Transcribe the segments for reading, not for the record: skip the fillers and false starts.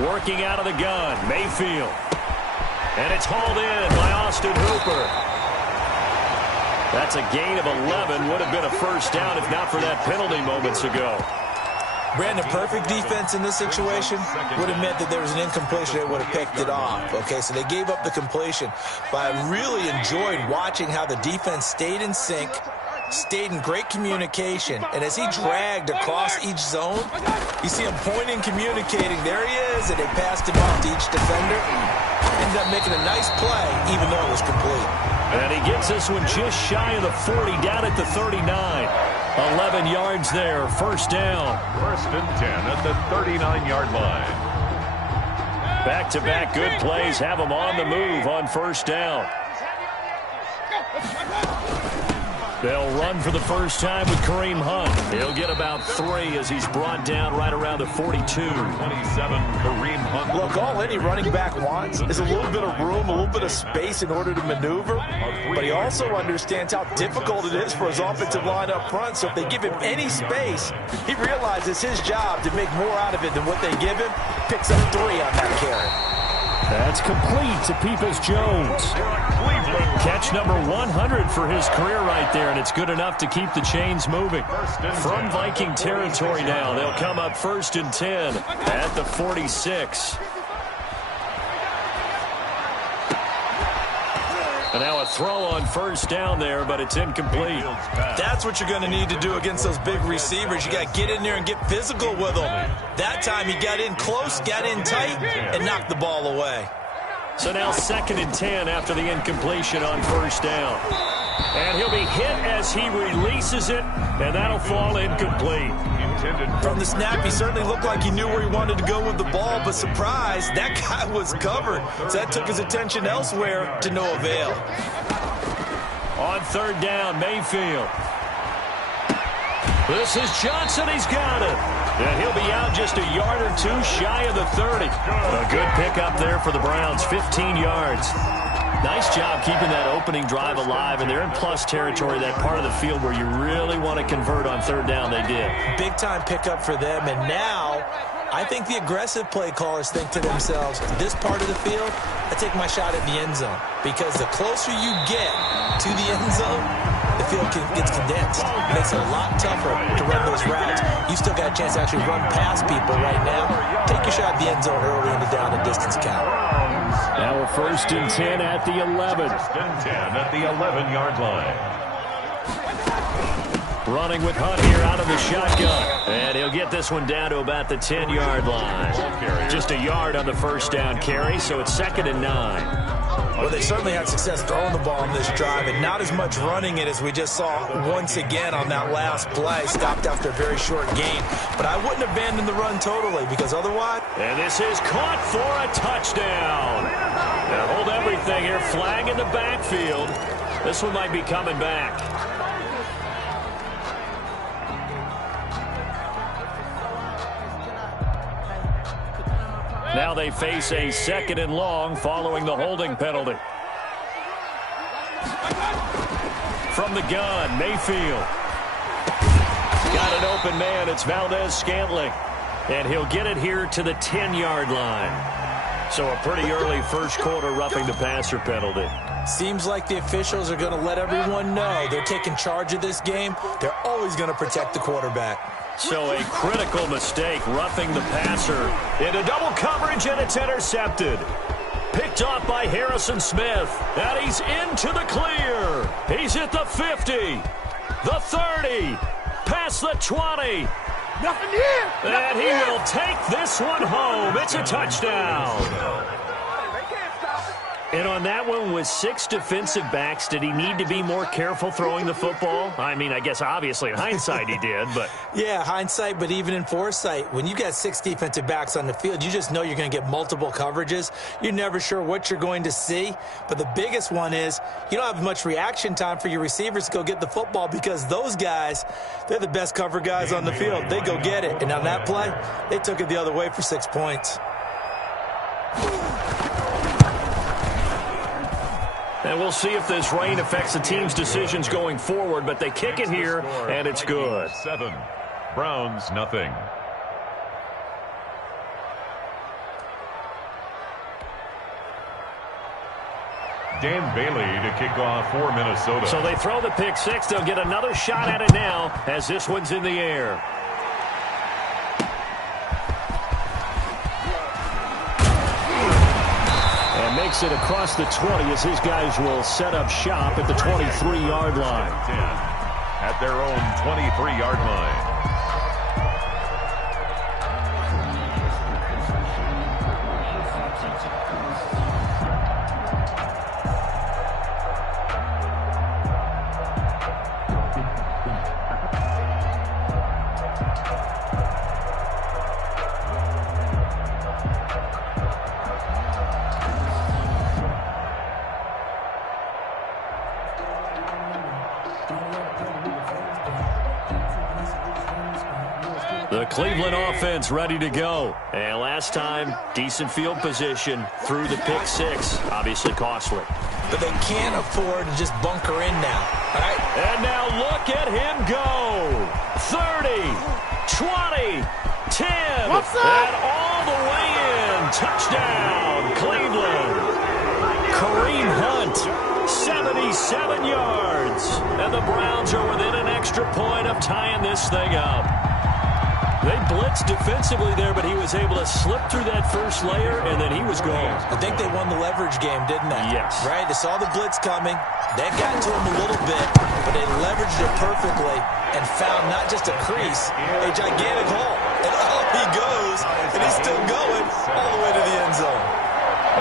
Working out of the gun, Mayfield. And it's hauled in by Austin Hooper. That's a gain of 11. Would have been a first down if not for that penalty moments ago. Brandon, perfect defense in this situation would have meant that there was an incompletion that would have picked it off. Okay, so they gave up the completion. But I really enjoyed watching how the defense stayed in sync, stayed in great communication. And as he dragged across each zone, you see him pointing, communicating. There he is, and they passed him off to each defender. Ended up making a nice play, even though it was complete. And he gets this one just shy of the 40, down at the 39. 11 yards there, first down. First and 10 at the 39-yard line. Back-to-back good plays have him on the move on first down. They'll run for the first time with Kareem Hunt. He'll get about 3 as he's brought down right around the 42. 27, Kareem Hunt. Look, all any running back wants is a little bit of room, a little bit of space in order to maneuver. But he also understands how difficult it is for his offensive line up front. So if they give him any space, he realizes his job to make more out of it than what they give him. Picks up 3 on that carry. That's complete to Peoples-Jones. Catch number 100 for his career right there, and it's good enough to keep the chains moving. From Viking territory now, they'll come up first and 10 at the 46. And now a throw on first down there, but it's incomplete. That's what you're going to need to do against those big receivers. You got to get in there and get physical with them. That time he got in close, got in tight, and knocked the ball away. So now second and 10 after the incompletion on first down. And he'll be hit as he releases it, and that'll fall incomplete. From the snap, he certainly looked like he knew where he wanted to go with the ball, but surprise, that guy was covered. So that took his attention elsewhere to no avail. On third down, Mayfield. This is Johnson. He's got it. And he'll be out just a yard or 2 shy of the 30. A good pickup there for the Browns, 15 yards. Nice job keeping that opening drive alive, and they're in plus territory, that part of the field where you really want to convert on third down. They did. Big-time pickup for them, and now I think the aggressive play callers think to themselves, this part of the field, I take my shot at the end zone, because the closer you get to the end zone, the field gets condensed. It makes it a lot tougher to run those routes. You still got a chance to actually run past people right now. Take your shot at the end zone early in the down and distance count. Now we're first and 10 at the 11. First and 10 at the 11-yard line. Running with Hunt here out of the shotgun. And he'll get this one down to about the 10-yard line. Just a yard on the first down carry, so it's second and 9. Well, they certainly had success throwing the ball on this drive, and not as much running it as we just saw once again on that last play. Stopped after a very short gain. But I wouldn't abandon the run totally, because otherwise... And this is caught for a touchdown. Now hold everything here. Flag in the backfield. This one might be coming back. Now they face a second and long following the holding penalty. From the gun, Mayfield. Got an open man. It's Valdez-Scantling. And he'll get it here to the 10-yard line. So a pretty early first quarter roughing the passer penalty. Seems like the officials are going to let everyone know they're taking charge of this game. They're always going to protect the quarterback. So a critical mistake, roughing the passer into double coverage, and it's intercepted. Picked off by Harrison Smith, and he's into the clear. He's at the 50, the 30, past the 20. Nothing here. And he will take this one home. It's a touchdown. And on that one, with 6 defensive backs, did he need to be more careful throwing the football? I mean, I guess obviously in hindsight he did, but... Yeah, hindsight, but even in foresight, when you got 6 defensive backs on the field, you just know you're going to get multiple coverages. You're never sure what you're going to see. But the biggest one is you don't have much reaction time for your receivers to go get the football, because those guys, they're the best cover guys on the field. They go get it. And on that play, they took it the other way for 6 points. And we'll see if this rain affects the team's decisions going forward, but they kick it here, and it's good. 7, Browns nothing. Dan Bailey to kick off for Minnesota. So they throw the pick six. They'll get another shot at it now as this one's in the air. And makes it across the 20 as his guys will set up shop at the 23-yard line. At their own 23-yard line. The Cleveland offense ready to go. And last time, decent field position through the pick six. Obviously costly. But they can't afford to just bunker in now. All right? And now look at him go. 30, 20, 10. What's up? And all the way in. Touchdown, Cleveland. Kareem Hunt, 77 yards. And the Browns are within an extra point of tying this thing up. They blitzed defensively there, but he was able to slip through that first layer, and then he was gone. I think they won the leverage game, didn't they? Yes. Right? They saw the blitz coming. That got to him a little bit, but they leveraged it perfectly and found not just a crease, a gigantic hole. And up he goes, and he's still going all the way to the end zone.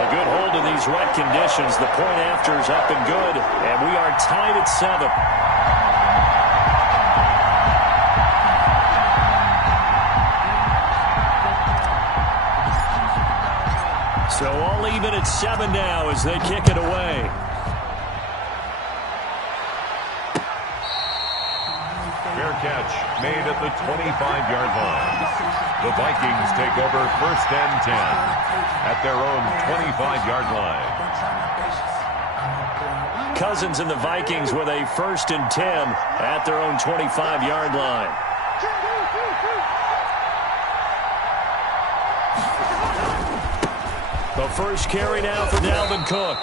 A good hold in these wet conditions. The point after is up and good, and we are tied at 7. So all even at 7 now as they kick it away. Fair catch made at the 25-yard line. The Vikings take over first and 10 at their own 25-yard line. Cousins and the Vikings with a first and 10 at their own 25-yard line. The first carry now for Dalvin Cook.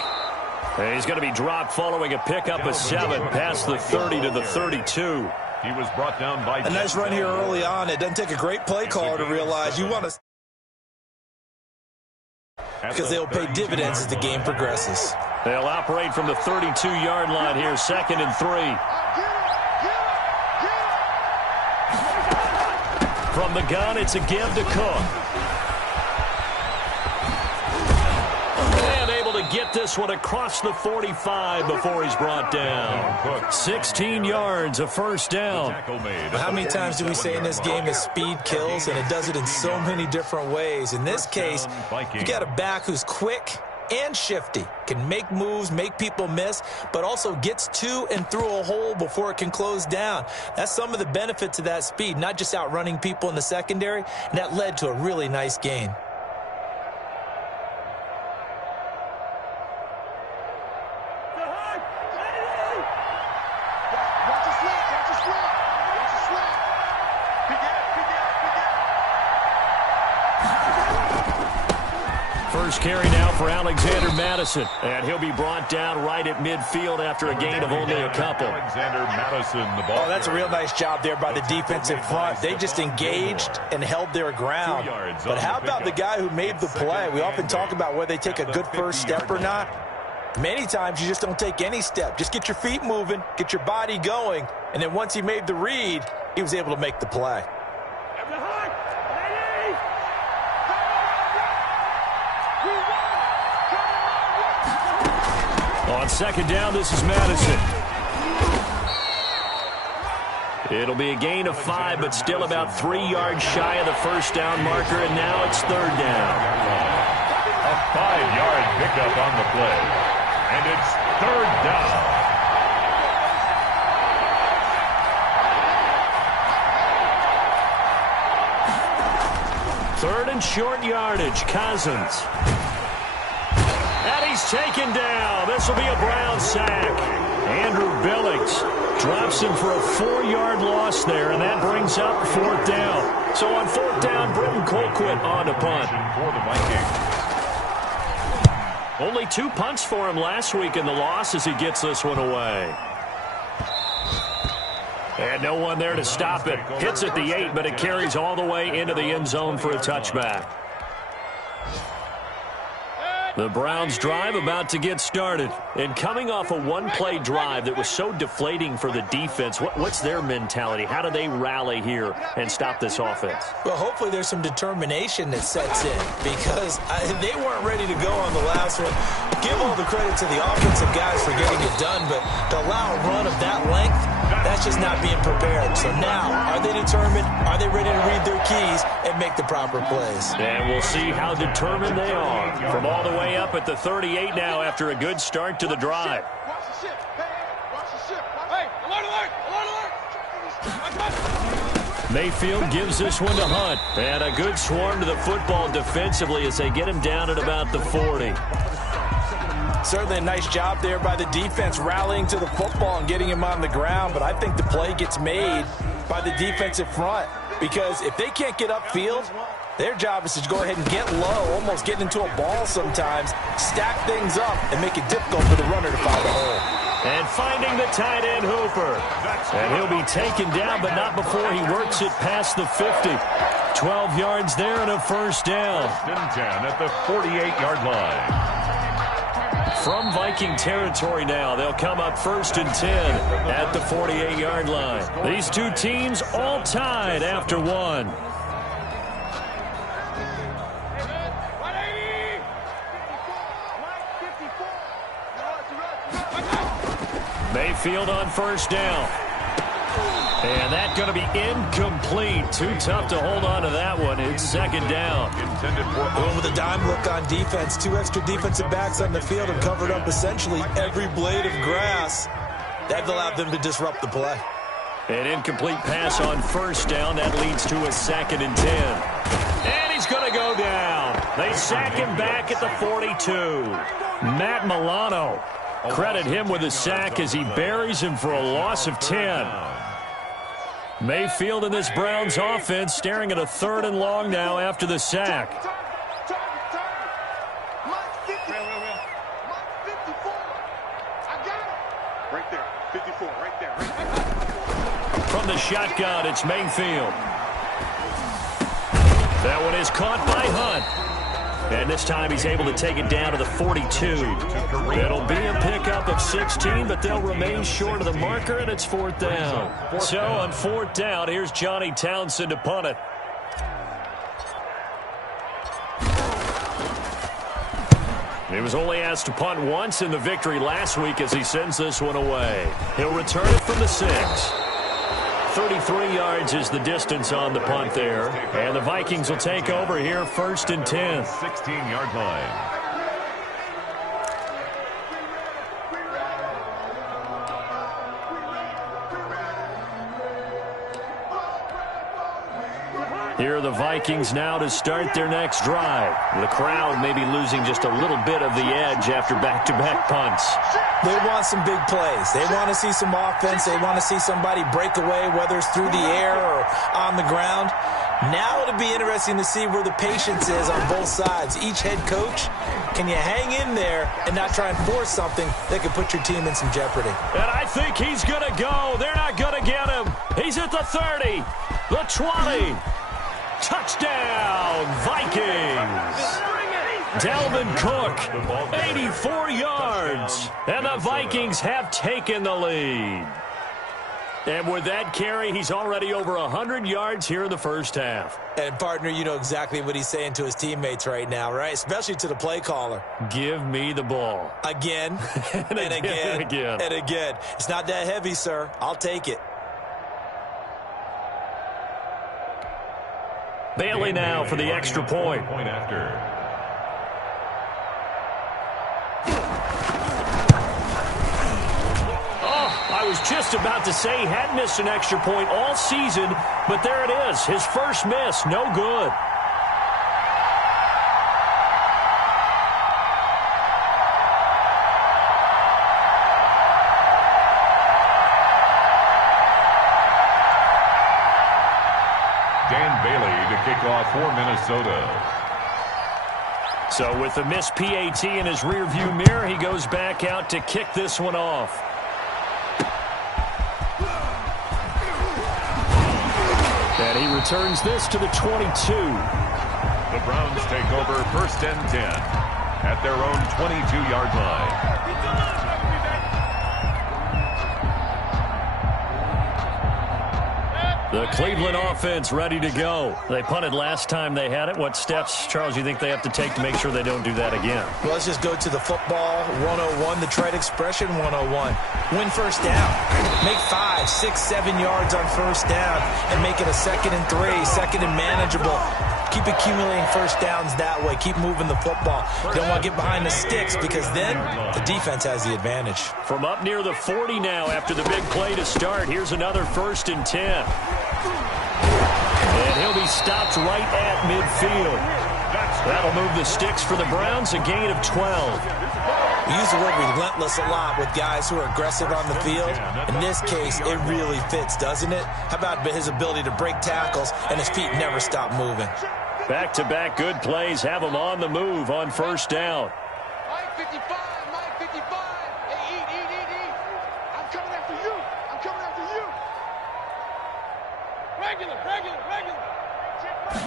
And he's going to be dropped following a pickup of 7 past the 30 to the 32. He was brought down by a nice run here early on. It doesn't take a great play caller to realize you want to, because they'll pay dividends as the game progresses. They'll operate from the 32-yard line here, 2nd and 3. From the gun, it's a give to Cook. And able to get this one across the 45 before he's brought down. 16 yards, a first down. How many times do we say in this game that speed kills, and it does it in so many different ways? In this case, you got a back who's quick and shifty, can make moves, make people miss, but also gets to and through a hole before it can close down. That's some of the benefits of that speed, not just outrunning people in the secondary, and that led to a really nice gain. First carry now for Alexander Madison, and he'll be brought down right at midfield after a gain of only a couple. Alexander Madison, the ball. Oh, that's a real nice job there by the defensive front. They just engaged and held their ground. But how about the guy who made the play? We often talk about whether they take a good first step or not. Many times you just don't take any step. Just get your feet moving, get your body going, and then once he made the read, he was able to make the play. On second down, this is Madison. It'll be a gain of 5, but still about 3 yards shy of the first down marker, and now it's 3rd down. A 5-yard pickup on the play, and it's 3rd down. Third and short yardage, Cousins. And he's taken down. This will be a Brown sack. Andrew Billings drops him for a 4-yard loss there, and that brings up 4th down. So on 4th down, Britton Colquitt on to punt. For the Vikings. Only 2 punts for him last week in the loss as he gets this one away. And no one there to stop it. Hits at the 8, but it carries all the way into the end zone for a touchback. The Browns drive about to get started. And coming off a one-play drive that was so deflating for the defense, what's their mentality? How do they rally here and stop this offense? Well, hopefully there's some determination that sets in because they weren't ready to go on the last one. Give all the credit to the offensive guys for getting it done, but to allow a run of that length, that's just not being prepared. So now, are they determined? Are they ready to read their keys and make the proper plays? And we'll see how determined they are. From all the way up at the 38 now after a good start to the drive. Mayfield gives this one to Hunt. And a good swarm to the football defensively as they get him down at about the 40. Certainly a nice job there by the defense rallying to the football and getting him on the ground, but I think the play gets made by the defensive front because if they can't get upfield, their job is to go ahead and get low, almost get into a ball sometimes, stack things up, and make it difficult for the runner to find a hole. And finding the tight end, Hooper. And he'll be taken down, but not before he works it past the 50. 12 yards there and a first down. 10 at the 48-yard line. From Viking territory now, they'll come up 1st and 10 at the 48-yard line. These two teams all tied after one. Mayfield on first down. And that's going to be incomplete. Too tough to hold on to that one. It's second down. Going with a dime look on defense. 2 extra defensive backs on the field and covered up essentially every blade of grass. That allowed them to disrupt the play. An incomplete pass on first down. That leads to a 2nd and 10. And he's going to go down. They sack him back at the 42. Matt Milano. Credit him with a sack as he buries him for a loss of 10. Mayfield in this Browns offense staring at a 3rd and long now after the sack. Right there, 54, right there. From the shotgun, it's Mayfield. That one is caught by Hunt. And this time he's able to take it down to the 42. It'll be a pickup of 16, but they'll remain short of the marker, and it's 4th down. So on 4th down, here's Johnny Townsend to punt it. He was only asked to punt once in the victory last week as he sends this one away. He'll return it from the 6. 33 yards is the distance on the punt there. And the Vikings will take over here 1st and 10. 16-yard line. Here are the Vikings now to start their next drive. The crowd may be losing just a little bit of the edge after back-to-back punts. They want some big plays. They want to see some offense. They want to see somebody break away, whether it's through the air or on the ground. Now it'll be interesting to see where the patience is on both sides. Each head coach, can you hang in there and not try and force something that could put your team in some jeopardy? And I think he's going to go. They're not going to get him. He's at the 30, the 20. Touchdown, Vikings. Dalvin Cook, 84 yards. And the Vikings have taken the lead. And with that carry, he's already over 100 yards here in the first half. And, partner, you know exactly what he's saying to his teammates right now, right? Especially to the play caller. Give me the ball. Again, and again, and again. And again. It's not that heavy, sir. I'll take it. Bailey now for the extra point. Point after. I was just about to say he had missed an extra point all season, but there it is. His first miss, no good. Dan Bailey to kick off for Minnesota. So with the missed PAT in his rearview mirror, he goes back out to kick this one off. And he returns this to the 22. The Browns take over 1st and 10 at their own 22-yard line. The Cleveland offense ready to go. They punted last time they had it. What steps, Charles, you think they have to take to make sure they don't do that again? Well, let's just go to the football 101, the trade expression 101. Win first down. Make 5, 6, 7 yards on first down and make it a 2nd and 3, 2nd and manageable. Keep accumulating first downs that way. Keep moving the football. You don't want to get behind the sticks because then the defense has the advantage. From up near the 40 now after the big play to start. Here's another 1st and 10. And he'll be stopped right at midfield. That'll move the sticks for the Browns, a gain of 12. We use the word relentless a lot with guys who are aggressive on the field. In this case, it really fits, doesn't it? How about his ability to break tackles and his feet never stop moving? Back-to-back good plays have him on the move on first down. Mike 55, Mike 55. Hey, eat. I'm coming after you. I'm coming after you. Regular.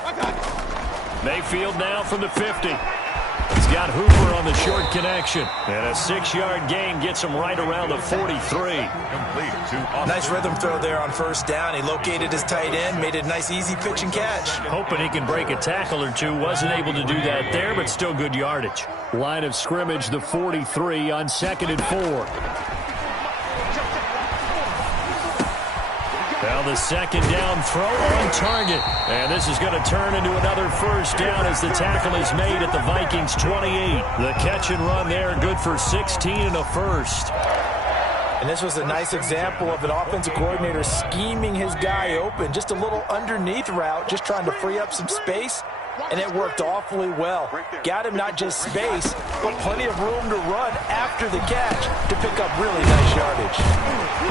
I got it. Mayfield now from the 50. He's got Hooper on the short connection. And a 6-yard gain gets him right around the 43. Nice rhythm throw there on first down. He located his tight end, made it a nice easy pitch and catch. Hoping he can break a tackle or two. Wasn't able to do that there, but still good yardage. Line of scrimmage, the 43 on 2nd and 4. Now the 2nd down throw on target. And this is going to turn into another first down as the tackle is made at the Vikings 28. The catch and run there, good for 16 and a first. And this was a nice example of an offensive coordinator scheming his guy open. Just a little underneath route, just trying to free up some space. And it worked awfully well. Got him not just space, but plenty of room to run after the catch to pick up really nice yardage.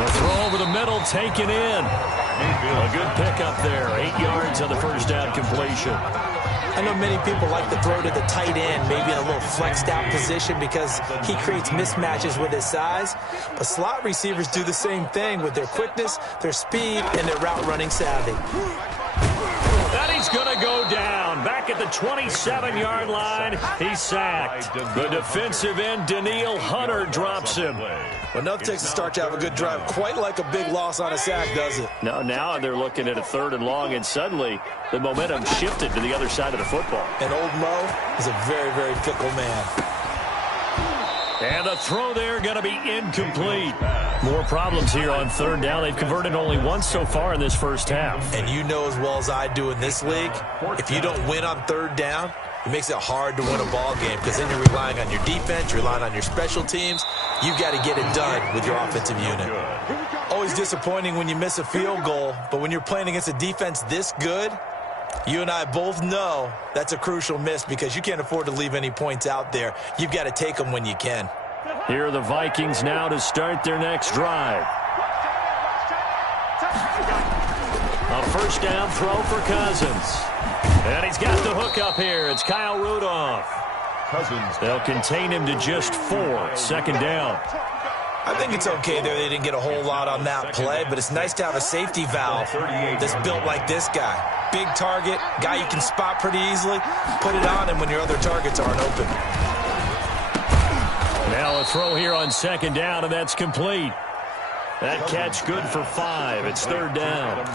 The throw over the middle taken in. A good pickup there. 8 yards on the first down completion. I know many people like to throw to the tight end, maybe in a little flexed out position because he creates mismatches with his size. But slot receivers do the same thing with their quickness, their speed, and their route running savvy. And he's going to go down. Back at the 27-yard line, he's sacked. The defensive end, Daniil Hunter, drops him. Well, nothing takes a start to have a good drive. Quite like a big loss on a sack, does it? No, now they're looking at a 3rd and long, and suddenly the momentum shifted to the other side of the football. And old Mo is a very, very fickle man. And the throw there going to be incomplete. More problems here on 3rd down. They've converted only once so far in this first half. And you know as well as I do in this league, if you don't win on 3rd down, it makes it hard to win a ball game because then you're relying on your defense, you're relying on your special teams. You've got to get it done with your offensive unit. Always disappointing when you miss a field goal, but when you're playing against a defense this good, you and I both know that's a crucial miss because you can't afford to leave any points out there. You've got to take them when you can. Here are the Vikings now to start their next drive. A first down throw for Cousins. And he's got the hook up here. It's Kyle Rudolph. They'll contain him to just 4. 2nd down. I think it's okay there. They didn't get a whole lot on that play, but it's nice to have a safety valve that's built like this guy. Big target, guy you can spot pretty easily. Put it on him when your other targets aren't open. Now a throw here on 2nd down, and that's complete. That catch good for 5. It's 3rd down.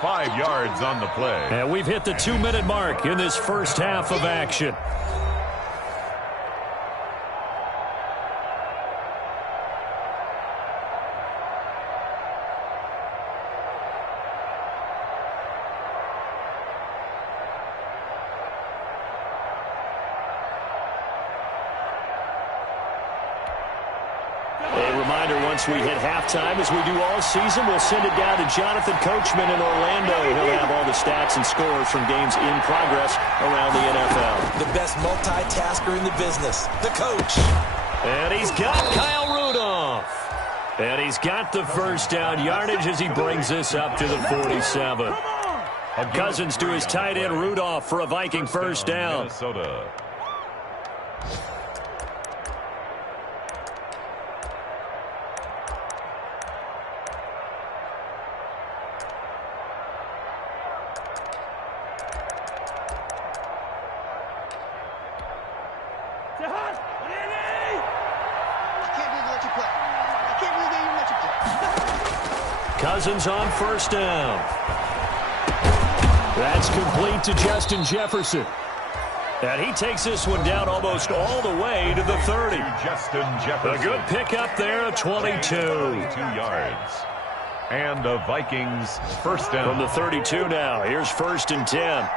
5 yards on the play. And we've hit the 2-minute mark in this first half of action. Once we hit halftime, as we do all season, we'll send it down to Jonathan Coachman in Orlando. He'll have all the stats and scores from games in progress around the NFL. The best multitasker in the business, the coach. And he's got Kyle Rudolph. And he's got the first down yardage as he brings this up to the 47. Cousins to his tight end Rudolph for a Viking first down. Minnesota. Cousins on first down. That's complete to Justin Jefferson. And he takes this one down almost all the way to the 30. Justin Jefferson. A good pickup there, 22. 22 yards. And the Vikings first down. From the 32 now. Here's first and 10.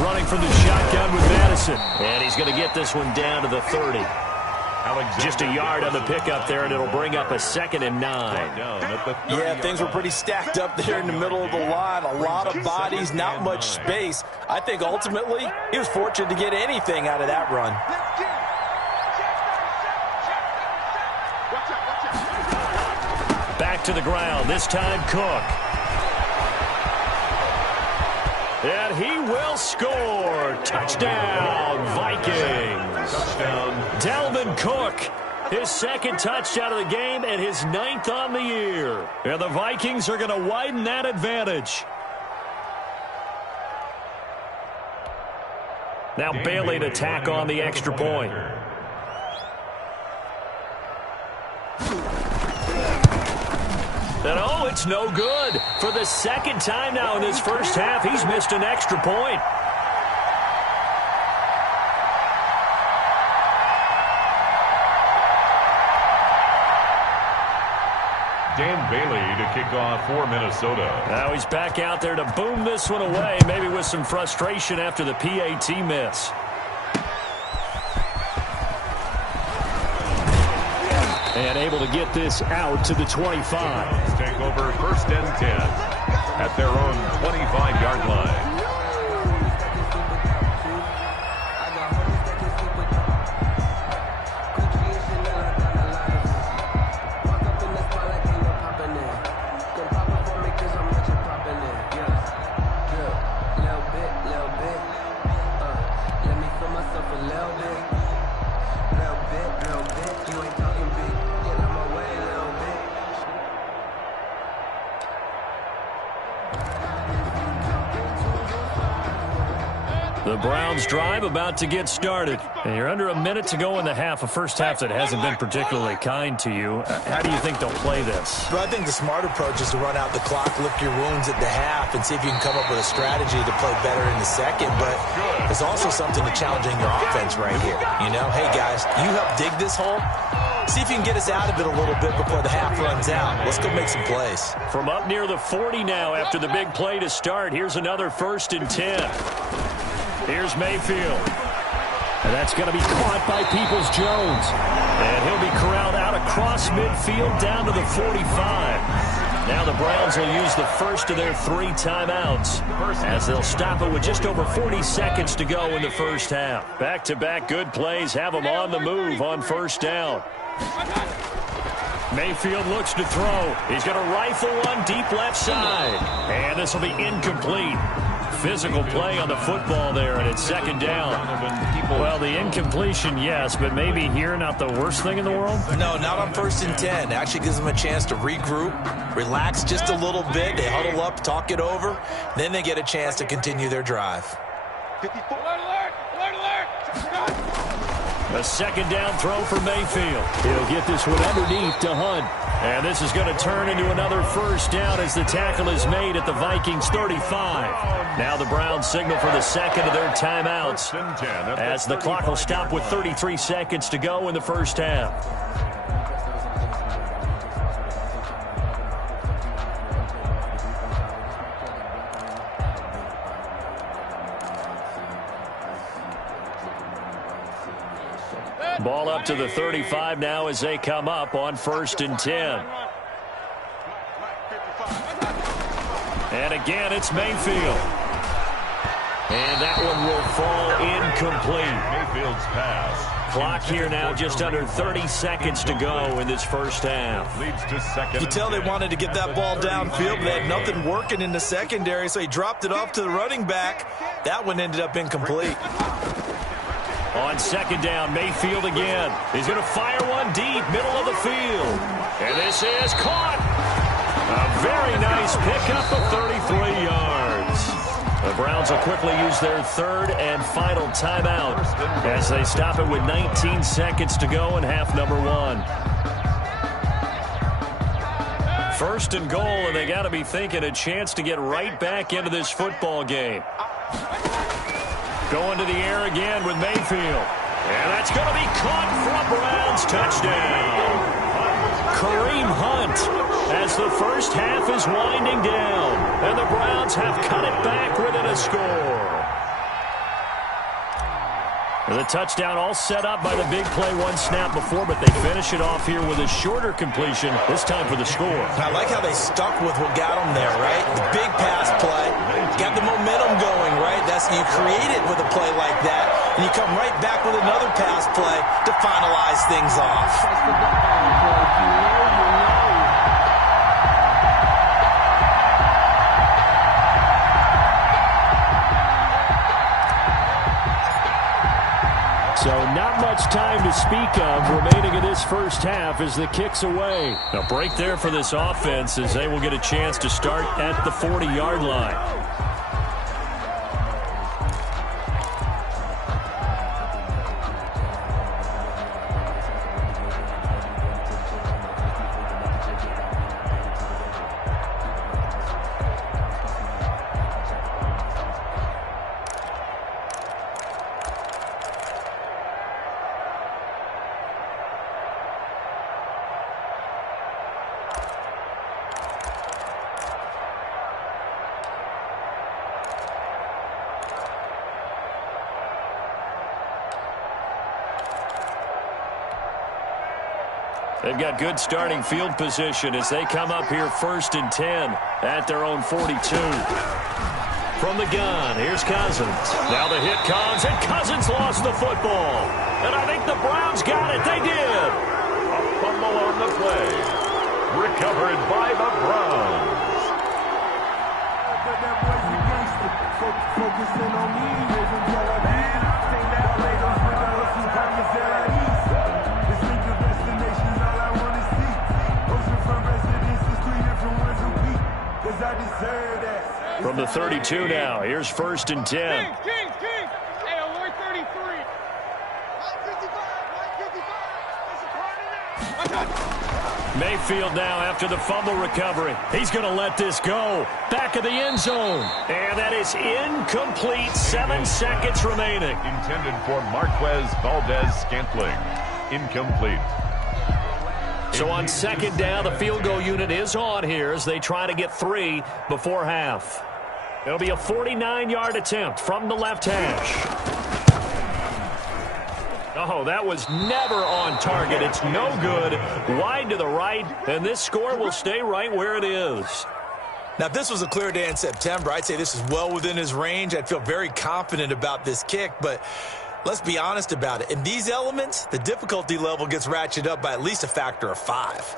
Running from the shotgun with Madison. And he's going to get this one down to the 30. Just a yard on the pickup there, and it'll bring up a 2nd and 9. Yeah, things were pretty stacked up there in the middle of the line. A lot of bodies, not much space. I think ultimately he was fortunate to get anything out of that run. Back to the ground, this time Cook. And he will score. Touchdown, Vikings. Touchdown. Dalvin Cook, his 2nd touchdown of the game and his 9th on the year. And the Vikings are going to widen that advantage. Now Bailey to tack on the extra point. And oh, it's no good. For the 2nd time now in this first half, he's missed an extra point. Dan Bailey to kick off for Minnesota. Now he's back out there to boom this one away, maybe with some frustration after the PAT miss. And able to get this out to the 25. Take over first and 10 at their own 25-yard line. The Browns drive about to get started. And you're under a minute to go in the half, a first half that hasn't been particularly kind to you. How do you think they'll play this? Well, I think the smart approach is to run out the clock, lick your wounds at the half, and see if you can come up with a strategy to play better in the second. But there's also something to challenging your offense right here. You know, hey, guys, you help dig this hole. See if you can get us out of it a little bit before the half runs out. Let's go make some plays. From up near the 40 now after the big play to start, here's another first and 10. Here's Mayfield. And that's going to be caught by Peoples-Jones. And he'll be corralled out across midfield down to the 45. Now the Browns will use the first of their 3 timeouts as they'll stop it with just over 40 seconds to go in the first half. Back-to-back good plays have them on the move on first down. Mayfield looks to throw. He's going to rifle one deep left side. And this will be incomplete. Physical play on the football there, and it's 2nd down. Well, the incompletion, yes, but maybe here not the worst thing in the world? No, not on first and 10. Actually gives them a chance to regroup, relax just a little bit. They huddle up, talk it over. Then they get a chance to continue their drive. 54. Alert, alert, alert. A 2nd down throw for Mayfield. He'll get this one underneath to Hunt. And this is going to turn into another first down as the tackle is made at the Vikings 35. Now the Browns signal for the 2nd of their timeouts as the clock will stop with 33 seconds to go in the first half. Ball up to the 35 now as they come up on first and 10. And again, it's Mayfield. And that one will fall incomplete. Mayfield's pass Clock here now, just under 30 seconds to go in this first half. Leads to second. You tell they wanted to get that ball downfield, but they had nothing working in the secondary, so he dropped it off to the running back. That one ended up incomplete. On second down, Mayfield again. He's going to fire one deep, middle of the field. And this is caught. A very nice pickup of 33 yards. The Browns will quickly use their third and final timeout as they stop it with 19 seconds to go in half number one. First and goal, and they got to be thinking a chance to get right back into this football game. Going to the air again with Mayfield. And that's going to be caught for a Browns touchdown. Kareem Hunt as the first half is winding down. And the Browns have cut it back within a score. The touchdown all set up by the big play one snap before, but they finish it off here with a shorter completion, this time for the score. I like how they stuck with what got them there, right? The big pass play, got the momentum going, right? That's you create it with a play like that, and you come right back with another pass play to finalize things off. So not much time to speak of remaining in this first half as the kick's away. A break there for this offense as they will get a chance to start at the 40-yard line. They've got good starting field position as they come up here first and 10 at their own 42. From the gun, here's Cousins. Now the hit comes, and Cousins lost the football. And I think the Browns got it. They did. A fumble on the play. Recovered by the Browns. Focusing on me, man, I think that Legos with us and commissaries. This ain't the destinations, all I want to see. Oceanfront residences, 3 different ones a week. Cause I deserve that. From the 32 now, here's first and 10. King. Hey, alert 33. 155. It's a party now. Mayfield now after the fumble recovery. He's going to let this go. Back of the end zone. And that is incomplete. 7 seconds remaining. Intended for Marquez Valdez-Scantling. Incomplete. So on second down, the field goal unit is on here as they try to get 3 before half. It'll be a 49-yard attempt from the left hash. Oh, that was never on target. It's no good. Wide to the right, and this score will stay right where it is. Now, if this was a clear day in September, I'd say this is well within his range. I'd feel very confident about this kick, but let's be honest about it. In these elements, the difficulty level gets ratcheted up by at least a factor of 5.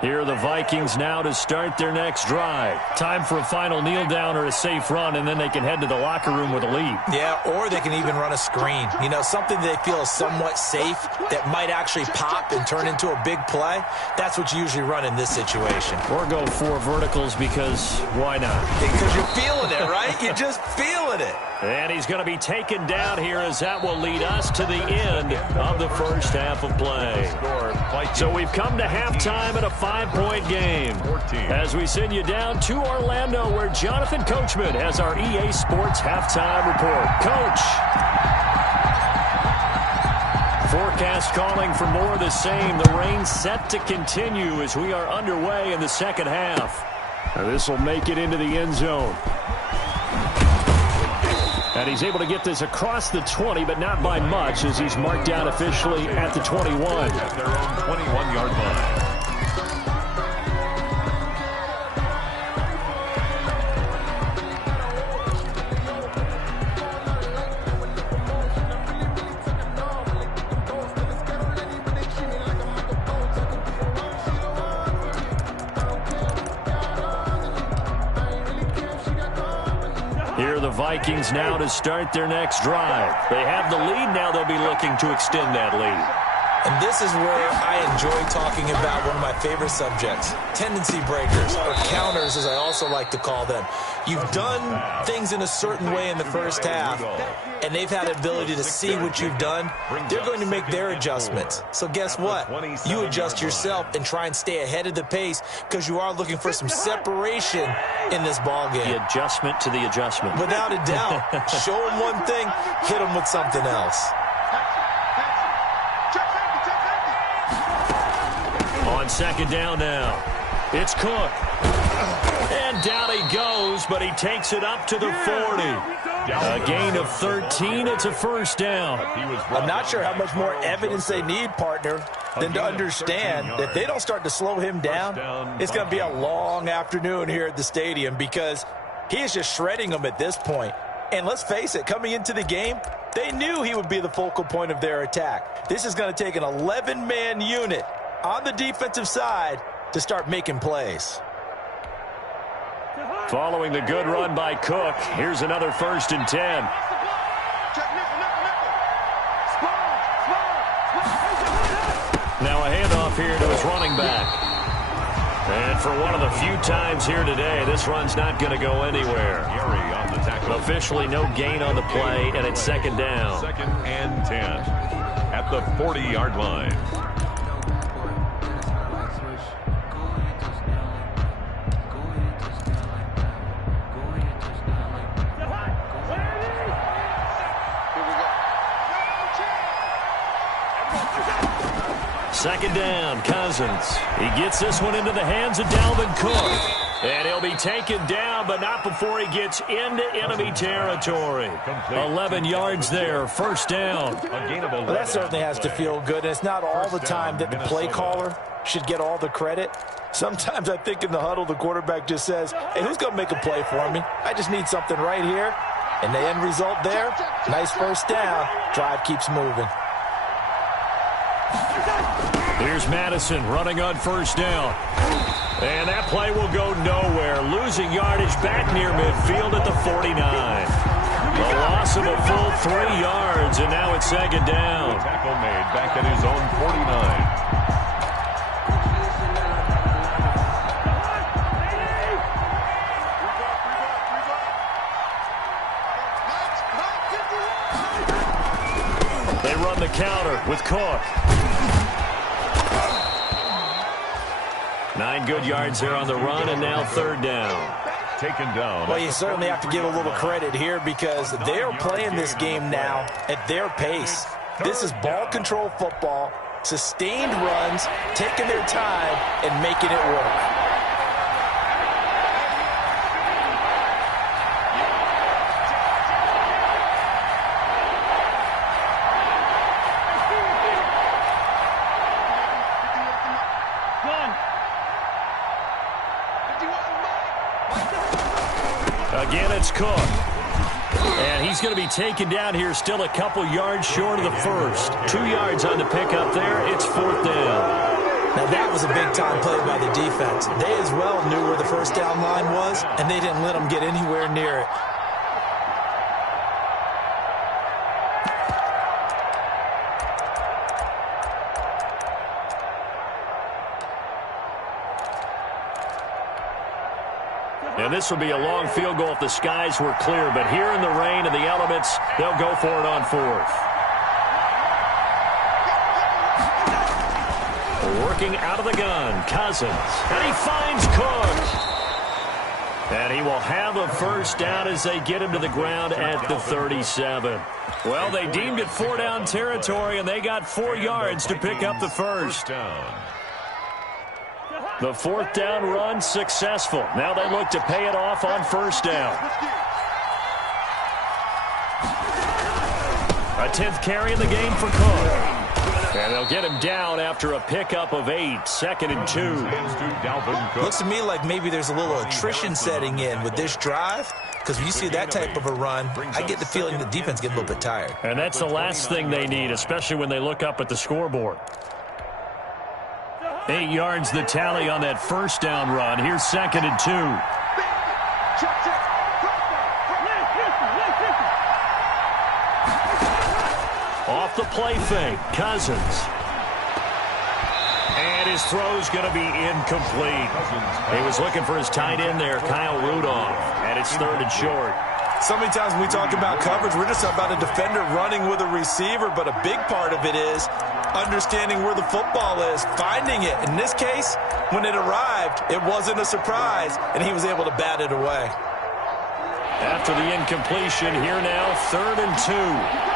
Here are the Vikings now to start their next drive. Time for a final kneel down or a safe run, and then they can head to the locker room with a lead. Yeah, or they can even run a screen. You know, something they feel is somewhat safe that might actually pop and turn into a big play. That's what you usually run in this situation. Or go 4 verticals because why not? Because you're feeling it, right? You're just feeling it. And he's going to be taken down here as that will lead us to the end of the first half of play. So we've come to halftime at a 5-point game. As we send you down to Orlando where Jonathan Coachman has our EA Sports halftime report. Coach. Forecast calling for more of the same. The rain set to continue as we are underway in the second half. Now this will make it into the end zone. And he's able to get this across the 20, but not by much as he's marked down officially at the 21. At their own 21-yard line. the Vikings now to start their next drive. They have the lead. Now they'll be looking to extend that lead. And this is where I enjoy talking about one of my favorite subjects, tendency breakers, or counters as I also like to call them. You've done things in a certain way in the first half, and they've had the ability to see what you've done. They're going to make their adjustments. So guess what? You adjust yourself and try and stay ahead of the pace because you are looking for some separation in this ballgame. The adjustment to the adjustment. Without a doubt. Show them one thing, hit them with something else. On second down now, it's Cook. And down he goes, but he takes it up to the 40. A gain of 13. It's a first down. I'm not sure how much more evidence they need, partner, than to understand that if they don't start to slow him down, it's going to be a long afternoon here at the stadium because he is just shredding them at this point. And let's face it, coming into the game, they knew he would be the focal point of their attack. This is going to take an 11-man unit on the defensive side to start making plays. Following the good run by Cook, here's another 1st and 10. Now a handoff here to his running back. And for one of the few times here today, this run's not going to go anywhere. Officially no gain on the play, and it's second down. 2nd and 10 at the 40-yard line. Second down, Cousins. He gets this one into the hands of Dalvin Cook. And he'll be taken down, but not before he gets into enemy territory. 11 yards there, first down. Well, that certainly has to feel good. And it's not all the time that the play caller should get all the credit. Sometimes I think in the huddle, the quarterback just says, hey, who's going to make a play for me? I just need something right here. And the end result there, nice first down. Drive keeps moving. Here's Madison running on first down. And that play will go nowhere. Losing yardage back near midfield at the 49. A loss of a full 3 yards, and now it's second down. Tackle made back at his own 49. They run the counter with Cook. 9 good yards there on the run, and now third down. Taken down. Well, you certainly have to give a little credit here because they're playing this game now at their pace. This is ball control football, sustained runs, taking their time, and making it work. Again, it's Cook. And he's going to be taken down here still a couple yards short of the first. 2 yards on the pickup there. It's fourth down. Now, that was a big-time play by the defense. They as well knew where the first down line was, and they didn't let them get anywhere near it. And this will be a long field goal if the skies were clear. But here in the rain and the elements, they'll go for it on fourth. Working out of the gun, Cousins. And he finds Cook. And he will have a first down as they get him to the ground at the 37. Well, they deemed it 4-down territory, and they got 4 yards to pick up the first. The fourth down run successful. Now they look to pay it off on first down. A 10th carry in the game for Cook. And they'll get him down after a pickup of 8. 2nd and 2. Looks to me like maybe there's a little attrition setting in with this drive. Because when you see that type of a run, I get the feeling the defense gets a little bit tired. And that's the last thing they need, especially when they look up at the scoreboard. 8 yards the tally on that first down run. Here's 2nd and 2. the play fake. Cousins. And his throw's going to be incomplete. He was looking for his tight end there, Kyle Rudolph. And it's 3rd and short. So many times when we talk about coverage, we're just about a defender running with a receiver, but a big part of it is understanding where the football is, finding it. In this case, when it arrived, it wasn't a surprise, and he was able to bat it away. After the incompletion, here now, 3rd and 2.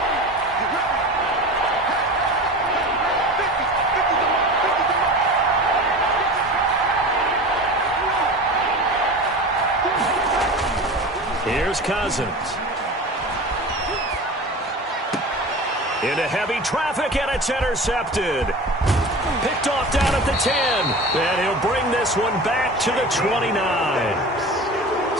Here's Cousins. Into heavy traffic, and it's intercepted. Picked off down at the 10. And he'll bring this one back to the 29.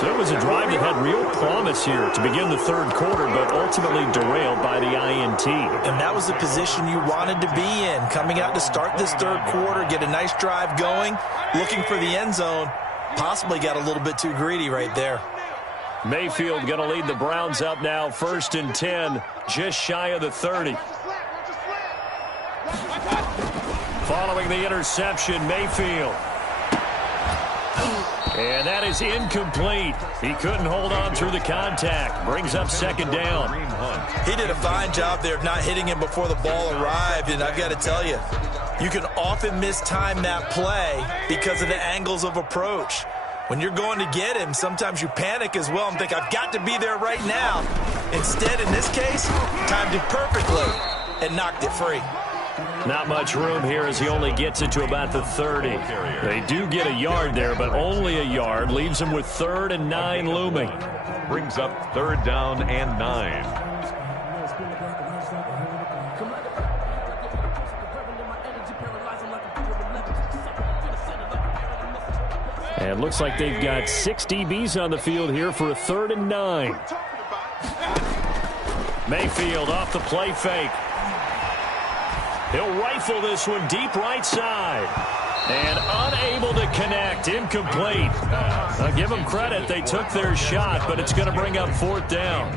So it was a drive that had real promise here to begin the 3rd quarter, but ultimately derailed by the INT. And that was the position you wanted to be in. Coming out to start this 3rd quarter, get a nice drive going, looking for the end zone. Possibly got a little bit too greedy right there. Mayfield going to lead the Browns up now, 1st and 10, just shy of the 30. Following the interception, Mayfield. And that is incomplete. He couldn't hold on through the contact. Brings up 2nd down. He did a fine job there of not hitting him before the ball arrived, and I've got to tell you, you can often mistime that play because of the angles of approach. When you're going to get him, sometimes you panic as well and think, I've got to be there right now. Instead, in this case, timed it perfectly and knocked it free. Not much room here as he only gets it to about the 30. They do get a yard there, but only a yard. Leaves him with 3rd and 9 looming. Brings up 3rd down and 9. And looks like they've got 6 DBs on the field here for a 3rd and 9. Mayfield off the play fake. He'll rifle this one deep right side. And unable to connect. Incomplete. I'll give them credit. They took their shot, but it's going to bring up 4th down.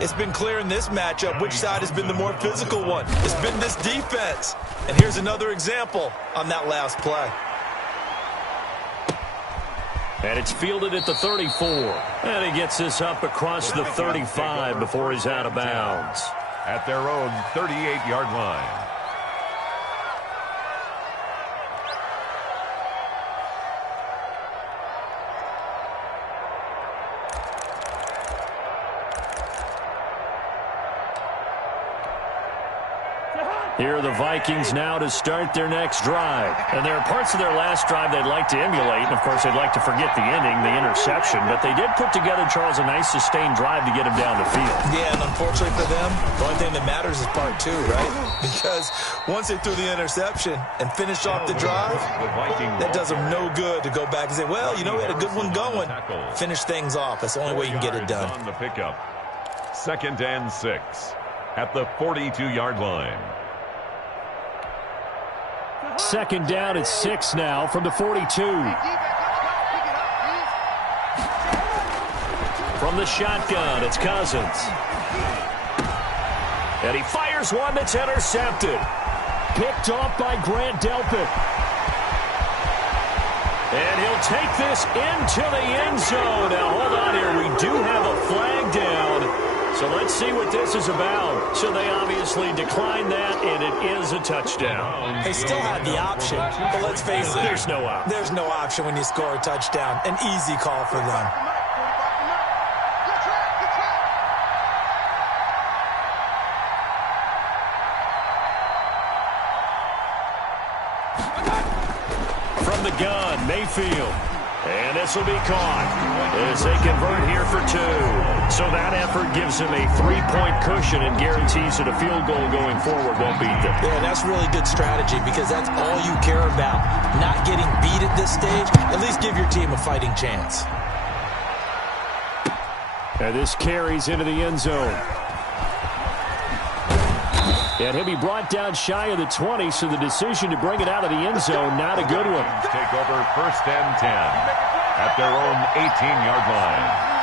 It's been clear in this matchup which side has been the more physical one. It's been this defense. And here's another example on that last play. And it's fielded at the 34. And he gets this up across the 35 before he's out of bounds. At their own 38-yard line. Here are the Vikings now to start their next drive. And there are parts of their last drive they'd like to emulate. And, of course, they'd like to forget the ending, the interception. But they did put together, Charles, a nice sustained drive to get him down the field. Yeah, and unfortunately for them, the only thing that matters is part 2, right? Because once they threw the interception and finished off the drive, that does them no good to go back and say, well, you know, we had a good one going. Finish things off. That's the only way you can get it done. On the pickup. 2nd and 6 at the 42-yard line. 2nd down at 6 now from the 42. From the shotgun, it's Cousins. And he fires one that's intercepted. Picked off by Grant Delpit. And he'll take this into the end zone. Now, hold on here. We do have a flag down. So let's see what this is about. So they obviously declined that, and it is a touchdown. They still had the option, but let's face it. There's no option. There's no option when you score a touchdown. An easy call for them. From the gun, Mayfield. And this will be caught as they convert here for 2. So that effort gives them a 3-point cushion and guarantees that a field goal going forward won't beat them. Yeah, that's really good strategy because that's all you care about. Not getting beat at this stage. At least give your team a fighting chance. And this carries into the end zone. And he'll be brought down shy of the 20, so the decision to bring it out of the end zone, not a good one. Take over 1st and 10 at their own 18-yard line.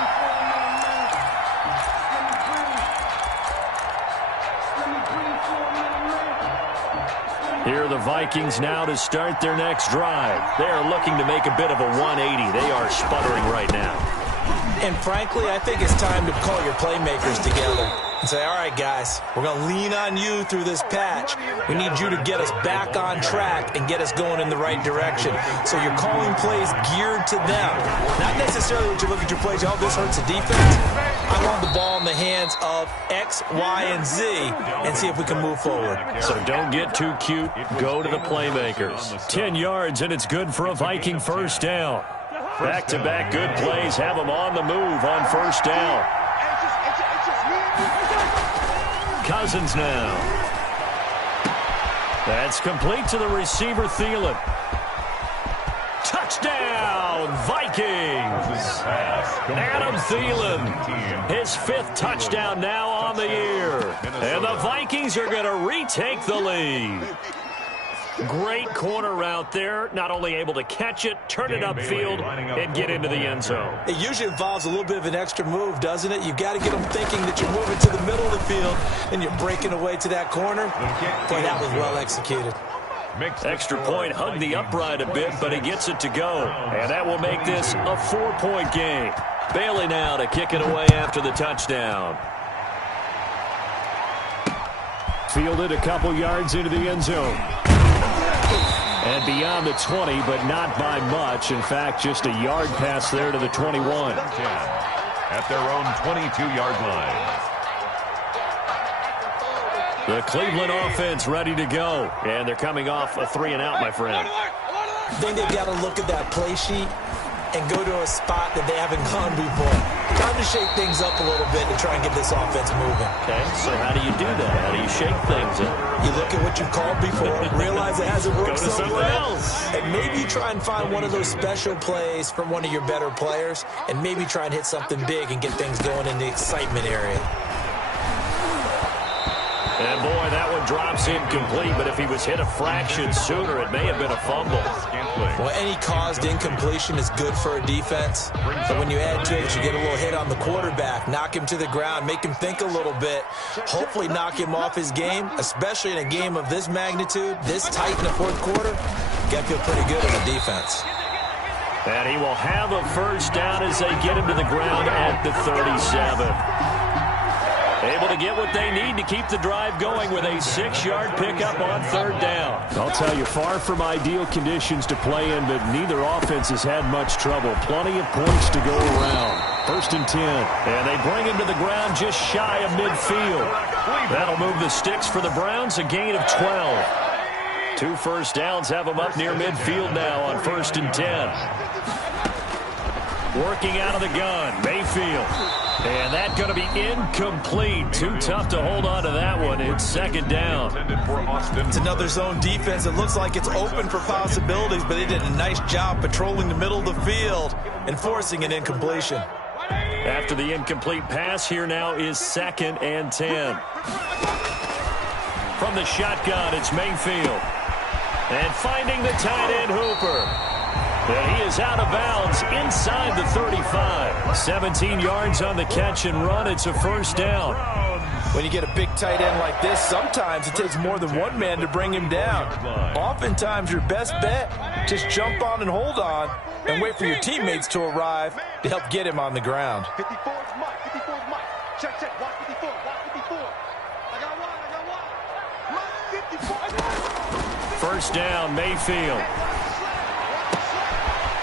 Here are the Vikings now to start their next drive. They are looking to make a bit of a 180. They are sputtering right now. And frankly, I think it's time to call your playmakers together and say, all right, guys, we're going to lean on you through this patch. We need you to get us back on track and get us going in the right direction. So you're calling plays geared to them. Not necessarily what you look at your plays, oh, this hurts the defense. I want the ball in the hands of X, Y, and Z and see if we can move forward. So don't get too cute. Go to the playmakers. 10 yards, and it's good for a Viking first down. Back-to-back good plays have them on the move on first down. Cousins now. That's complete to the receiver, Thielen. Touchdown, Vikings! Adam Thielen, his 5th touchdown now on the year. And the Vikings are going to retake the lead. Great corner route there. Not only able to catch it, turn it upfield, and get into the end zone. It usually involves a little bit of an extra move, doesn't it? You've got to get them thinking that you're moving to the middle of the field and you're breaking away to that corner. Boy, that was well executed. Extra point hugged the upright a bit, but he gets it to go. And that will make this a 4-point game. Bailey now to kick it away after the touchdown. Fielded a couple yards into the end zone. And beyond the 20, but not by much. In fact, just a yard pass there to the 21. At their own 22-yard line. The Cleveland offense ready to go. And they're coming off a 3-and-out, my friend. I think they've got to look at that play sheet and go to a spot that they haven't gone before. Time to shake things up a little bit to try and get this offense moving. Okay, so how do you do that? How do you shake things up? You look at what you've called before, realize it hasn't worked Go to so something well, else. and maybe try and find one of those special plays from one of your better players, and maybe try and hit something big and get things going in the excitement area. And boy, that one drops incomplete, but if he was hit a fraction sooner, it may have been a fumble. Well, any caused incompletion is good for a defense, but when you add to it, you get a little hit on the quarterback, knock him to the ground, make him think a little bit, hopefully knock him off his game, especially in a game of this magnitude, this tight in the fourth quarter. You got to feel pretty good as a defense. And he will have a first down as they get him to the ground at the 37. Able to get what they need to keep the drive going with a 6-yard pickup on third down. I'll tell you, far from ideal conditions to play in, but neither offense has had much trouble. Plenty of points to go around. First and 10. And they bring him to the ground just shy of midfield. That'll move the sticks for the Browns, a gain of 12. 2 first downs have them up near midfield now on first and 10. Working out of the gun, Mayfield. And that's going to be incomplete. Too tough to hold on to that one. It's second down. It's another zone defense. It looks like it's open for possibilities, but they did a nice job patrolling the middle of the field and forcing an incompletion. After the incomplete pass, here now is second and 10. From the shotgun, it's Mayfield. And finding the tight end, Hooper. And he is out of bounds inside the 35. 17 yards on the catch and run. It's a first down. When you get a big tight end like this, sometimes it takes more than one man to bring him down. Oftentimes, your best bet, just jump on and hold on and wait for your teammates to arrive to help get him on the ground. 54 is Mike. 54 is Mike. Check, check. Watch 54. Watch 54. I got one. Mike 54. First down, Mayfield.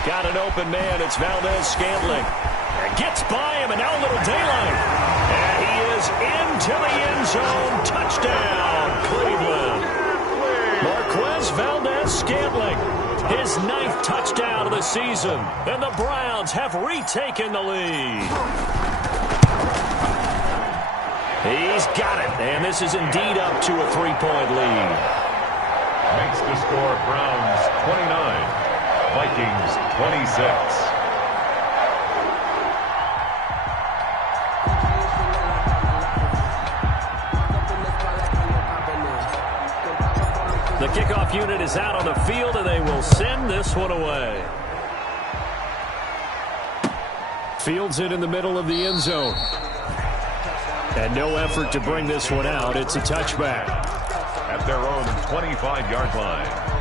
Got an open man. It's Valdez-Scantling. Gets by him, and now a little daylight. And he is into the end zone. Touchdown, Cleveland. Marquez Valdez-Scantling, his 9th touchdown of the season. And the Browns have retaken the lead. He's got it, and this is indeed up to a 3-point lead. Makes the score Browns 29. Vikings 26. The kickoff unit is out on the field, and they will send this one away. Fields it in the middle of the end zone. And no effort to bring this one out. It's a touchback. At their own 25-yard line.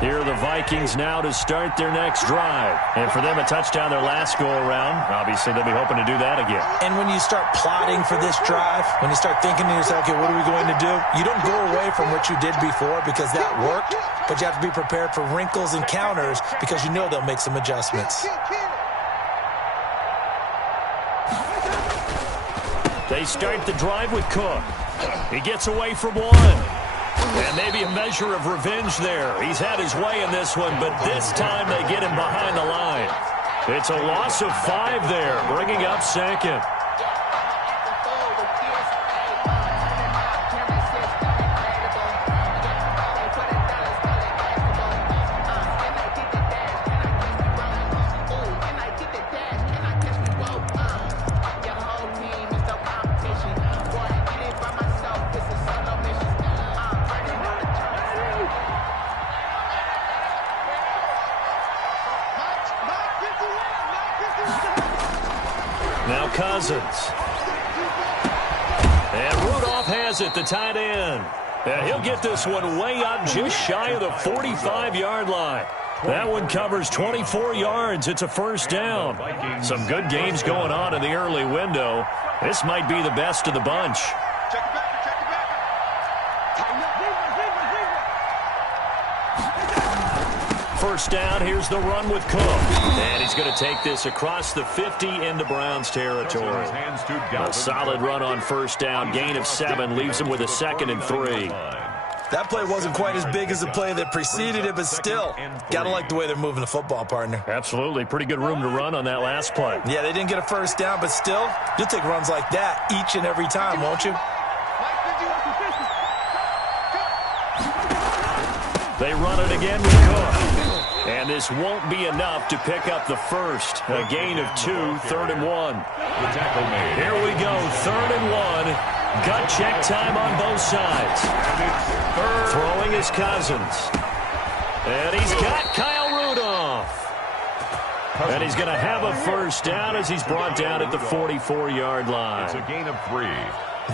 Here are the Vikings now to start their next drive. And for them, a touchdown their last go-around. Obviously, they'll be hoping to do that again. And when you start plotting for this drive, when you start thinking to yourself, okay, what are we going to do? You don't go away from what you did before because that worked, but you have to be prepared for wrinkles and counters because you know they'll make some adjustments. They start the drive with Cook. He gets away from one. And maybe a measure of revenge there. He's had his way in this one, but this time they get him behind the line. It's a loss of 5 there, bringing up second. Now Cousins. And Rudolph has it, the tight end. And he'll get this one way up just shy of the 45-yard line. That one covers 24 yards. It's a first down. Some good games going on in the early window. This might be the best of the bunch. First down, here's the run with Cook. And he's going to take this across the 50 into Browns territory. A solid run on first down. Gain of 7 leaves him with a 2nd and 3. That play wasn't quite as big as the play that preceded it, but still, got to like the way they're moving the football, partner. Absolutely. Pretty good room to run on that last play. Yeah, they didn't get a first down, but still, you'll take runs like that each and every time, won't you? They run it again with Cook. And this won't be enough to pick up the first. A gain of 2, 3rd and 1. Here we go, 3rd and 1. Gut check time on both sides. Throwing is Cousins. And he's got Kyle Rudolph. And he's going to have a first down as he's brought down at the 44-yard line. It's a gain of 3.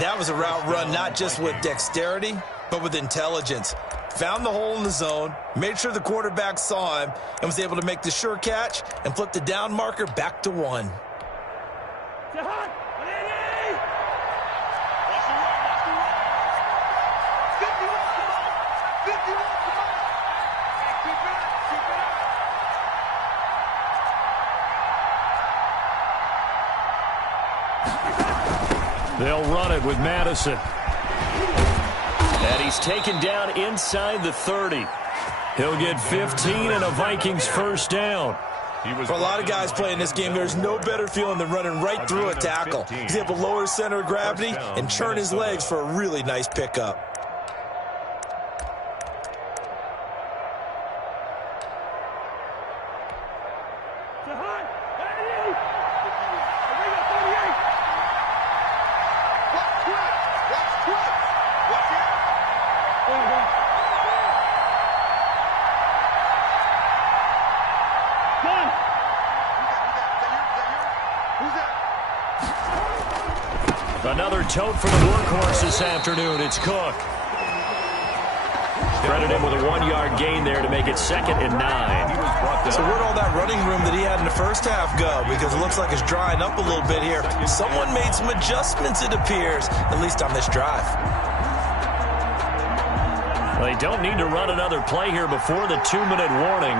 That was a route run not just with dexterity, but with intelligence. Found the hole in the zone, made sure the quarterback saw him, and was able to make the sure catch and flip the down marker back to 1. They'll run it with Madison. And he's taken down inside the 30. He'll get 15 and a Vikings first down. For a lot of guys playing this game, there's no better feeling than running right through a tackle. He's able to lower his center of gravity and turn his legs for a really nice pickup. Another tote for the workhorse this afternoon. It's Cook. Credit him with a 1-yard gain there to make it 2nd and 9. So where'd all that running room that he had in the first half go? Because it looks like it's drying up a little bit here. Someone made some adjustments, it appears, at least on this drive. They don't need to run another play here before the 2-minute warning.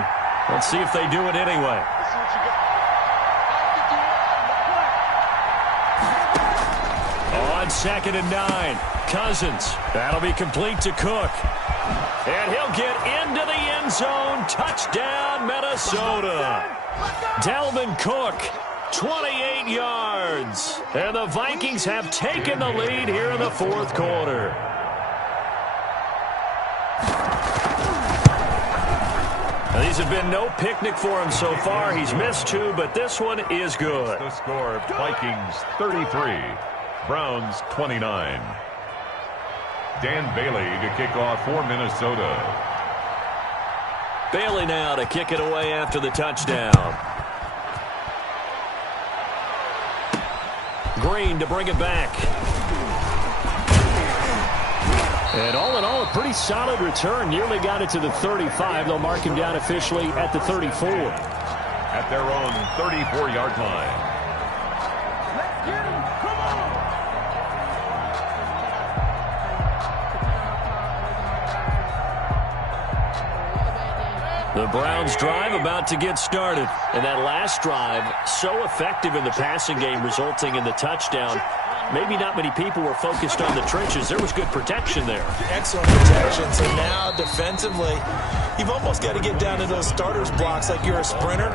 Let's see if they do it anyway. On 2nd and 9, Cousins. That'll be complete to Cook. And he'll get into the end zone. Touchdown, Minnesota. Dalvin Cook, 28 yards. And the Vikings have taken the lead here in the 4th quarter. Now, these have been no picnic for him so far. He's missed 2, but this one is good. The score, Vikings 33, Browns 29. Dan Bailey to kick off for Minnesota. Bailey now to kick it away after the touchdown. Green to bring it back. And all in all, a pretty solid return. Nearly got it to the 35. They'll mark him down officially at the 34. At their own 34-yard line. Let's get him. Come on. The Browns drive about to get started. And that last drive, so effective in the passing game, resulting in the touchdown. Maybe not many people were focused on the trenches. There was good protection there. Excellent protection. So now defensively, you've almost got to get down to those starters blocks like you're a sprinter.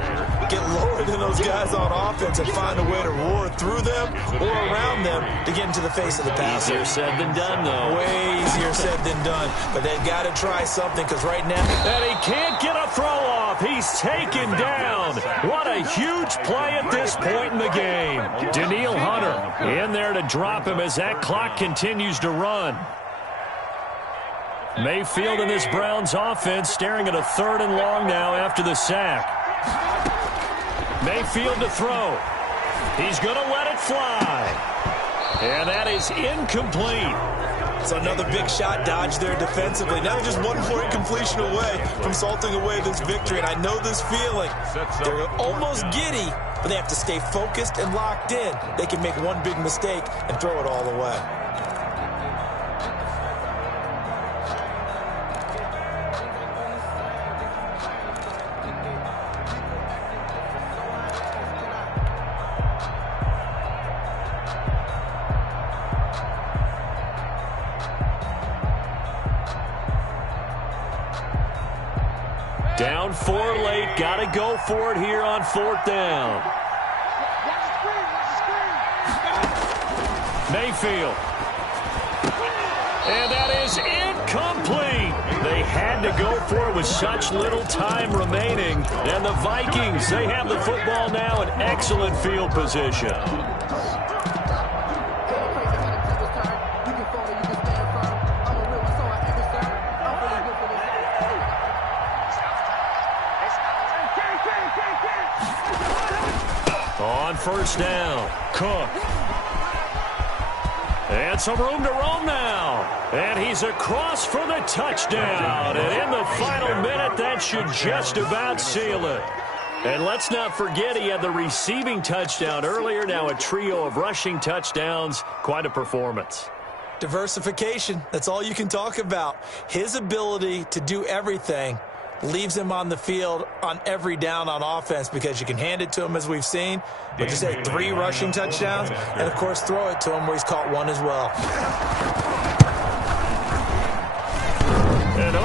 Get lower than those guys on offense and find a way to roar through them or around them to get into the face of the passer. Easier said than done, though. Way easier said than done. But they've got to try something because right now... And he can't get a throw off. He's taken down. What a huge play at this point in the game. Daniil Hunter in there to drop him as that clock continues to run. Mayfield in this Browns offense staring at a 3rd and long now after the sack. Mayfield to throw. He's going to let it fly. And that is incomplete. So another big shot dodge there defensively. Now they're just one more incompletion away from salting away this victory. And I know this feeling. They're almost giddy, but they have to stay focused and locked in. They can make one big mistake and throw it all away. Down 4 late. Got to go for it here on 4th down. Mayfield. And that is incomplete. They had to go for it with such little time remaining. And the Vikings, they have the football now in excellent field position. On 1st down, Cook. And some room to roam now. And he's across for the touchdown. And in the final minute, that should just about seal it. And let's not forget he had the receiving touchdown earlier. Now a trio of rushing touchdowns. Quite a performance. Diversification, that's all you can talk about. His ability to do everything leaves him on the field on every down on offense because you can hand it to him as we've seen. But just had 3 rushing touchdowns and, of course, throw it to him where he's caught 1 as well. And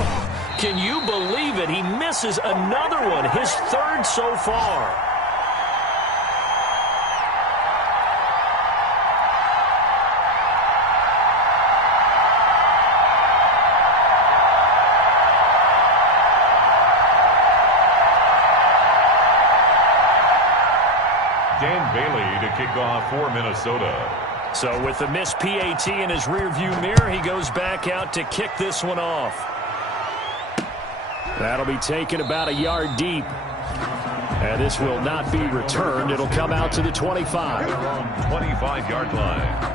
can you believe it? He misses another one, his 3rd so far. Dan Bailey to kick off for Minnesota. So with the missed PAT in his rearview mirror, he goes back out to kick this one off. That'll be taken about a yard deep. And this will not be returned. It'll come out to the 25. 25-yard line.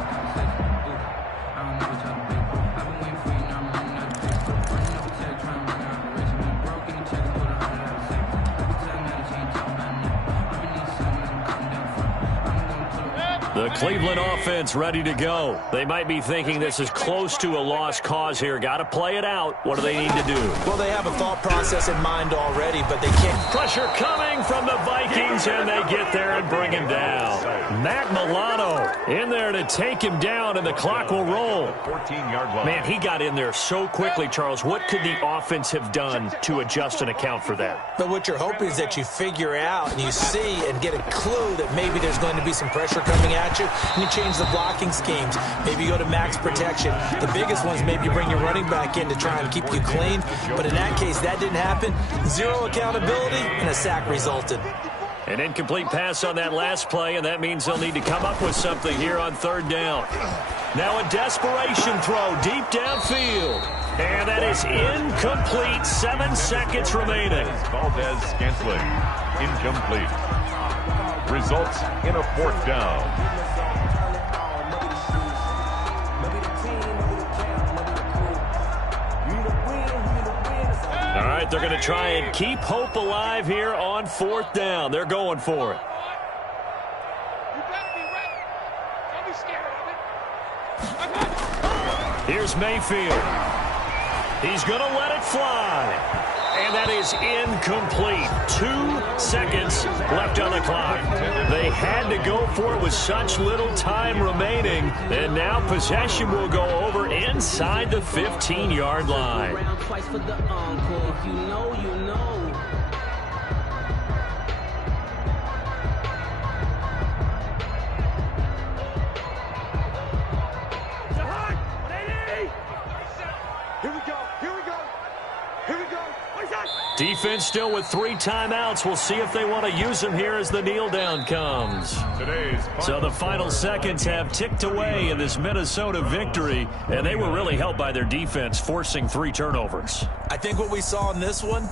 The Cleveland offense ready to go. They might be thinking this is close to a lost cause here. Got to play it out. What do they need to do? Well, they have a thought process in mind already, but they can't. Pressure coming from the Vikings, and they get there and bring him down. Matt Milano in there to take him down, and the clock will roll. 14-yard line. Man, he got in there so quickly, Charles. What could the offense have done to adjust and account for that? But what you're hoping is that you figure out and you see and get a clue that maybe there's going to be some pressure coming at you, and you change the blocking schemes. Maybe you go to max protection. The biggest ones, maybe you bring your running back in to try and keep you clean. But in that case, that didn't happen. 0 accountability, and a sack resulted. An incomplete pass on that last play, and that means they'll need to come up with something here on third down. Now a desperation throw deep downfield. And that is incomplete. 7 seconds remaining. Valdez Scantling, incomplete. Results in a fourth down. All right, they're going to try and keep hope alive here on fourth down. They're going for it. You better be ready. Don't be scared of it. Here's Mayfield. He's going to let it fly. And that is incomplete. 2 seconds left on the clock. They had to go for it with such little time remaining. And now possession will go over inside the 15-yard line. Twice for the encore. If you know, you know. Defense still with 3 timeouts. We'll see if they want to use them here as the kneel down comes. So the final seconds have ticked away in this Minnesota victory, and they were really helped by their defense, forcing 3 turnovers. I think what we saw in this one,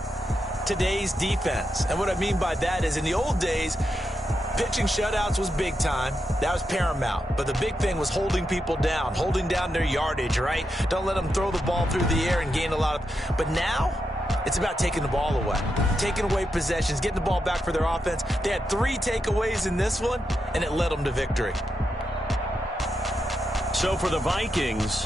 today's defense. And what I mean by that is in the old days, pitching shutouts was big time. That was paramount. But the big thing was holding people down, holding down their yardage, right? Don't let them throw the ball through the air and gain a lot of... But now... it's about taking the ball away, taking away possessions, getting the ball back for their offense. They had 3 takeaways in this one, and it led them to victory. So for the Vikings,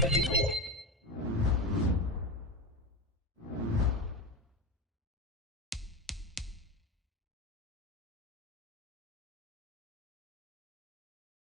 2.